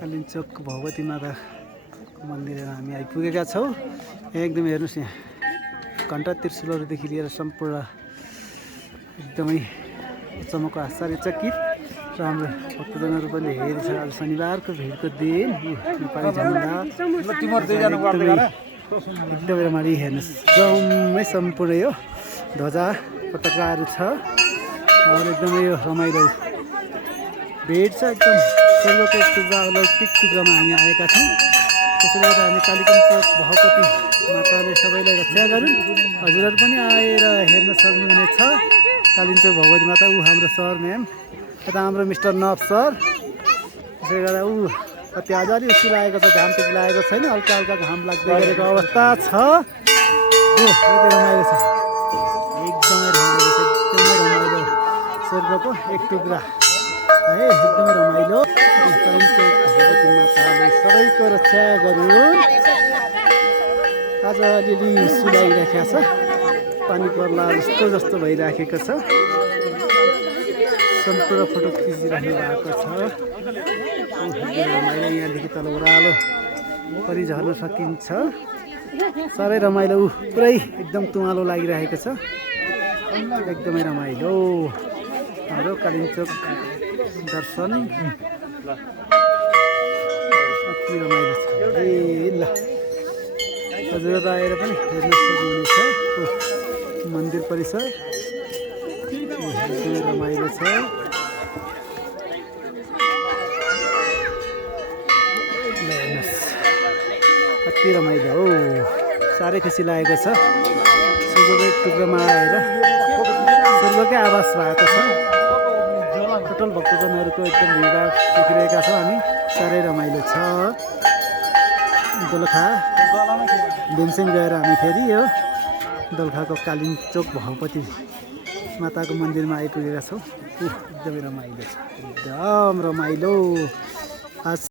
कालिम्चोक भगवती माताको मन्दिर हामी आइपुगेका छौँ। एकदमै हेर्नुहोस् यहाँ घण्टा त्रिशुलहरूदेखि लिएर सम्पूर्ण एकदमै चमक आश्चर्यचकित र हाम्रो भक्तजनहरू पनि हेरेछ। आज शनिबारको भिडको दिन नेपाली झन्डा एकदमै रमाइलो हेर्नुहोस्। जम्मै सम्पूर्ण यो ध्वजा पताकाहरू छ और एकदमै यो रमाइलो भेट छ। एकदम स्वर्गको टुक्रा अलौकिक टुक्रामा हामी आएका छौँ। त्यसैले गर्दा हामी कालिम्चोक भगवती माताले सबैलाई रक्षा गरून्। हजुरहरू पनि आएर हेर्न सक्नुहुनेछ कालिम्चोक भगवती माता। हाम्रो सर म्याम यता हाम्रो मिस्टर नव सर। त्यसैले गर्दा कति आजारी उसी लागेको छ, घाम त्यति लागेको छैन, हल्का हल्का घाम लाग्दै गरेको अवस्था छ। रमाइलो छ, एकदमै रमाइलो छ, एकदमै रमाइलो स्वर्गको एक टुक्रा है, एकदमै रमाइलो। कालिम्चोक भगवती माताले सबैको रक्षा गरून्। आज अलिअलि सुलाइराखेको छ, पानी पर्ला जस्तो भइराखेको छ। सम्पूर्ण फोटो खिचिराख्नु भएको छ। रमाइलो यहाँदेखि तल ओह्रालो पनि झर्न सकिन्छ। साह्रै रमाइलो पुरै एकदम तुवालो लागिरहेको छ। एकदमै रमाइलो हाम्रो कालिम्चोक दर्शन अति रमाइलो छ। ल हजुरहरू आएर पनि हेर्न सक्नुहुनेछ मन्दिर परिसर एकदमै रमाइलो छ। कति रमाइलो हो, साह्रै खुसी लागेको छ। स्वर्गकै टुक्रामा आएर स्वर्गकै आवास भएको छ। टोटल भक्तजनहरूको एकदम भिडभाड देखिरहेका छौँ हामी। साह्रै रमाइलो छ। दोलखा भीमसेन गएर हामी फेरि यो दोलखाको कालिम्चोक भगवती माताको मन्दिरमा आइपुगेका छौँ। एकदमै रमाइलो छ, एकदम रमाइलो। आज